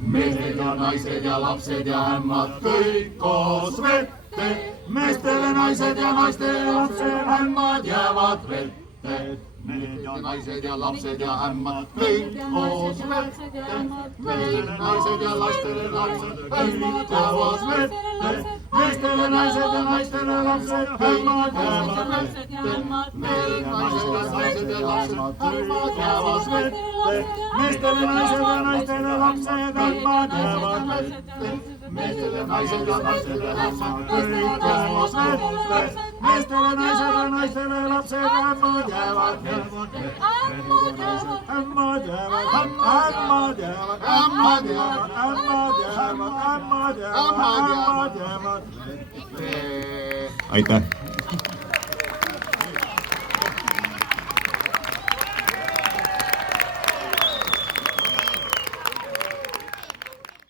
mehed ja naised ja lapsed ja ämmad kõik koos vette. Meestele naised ja naistele lapsed ämmad jäävad vette. Mehed ja naised ja lapsed ja ämmad kõik koos vette. Meestele naised ja naistele lapsed kõik koos vette. Meestele naised ja naistele lapsed ämmad jäävad vette. Mehed naised ja naised ja lapsed ämmad jäävad vette. Meestele naised ja naistele lapsed ämmad jäävad vette. Meestele naised ja naistele lapsed kõik koos vette. Meestele naised ja naistele lapsed ämmad jäävad vette. Ämmad jäävad, ämmad jäävad, ämmad jäävad, ämmad jäävad, ämmad jäävad, ämmad jäävad. Aitäh!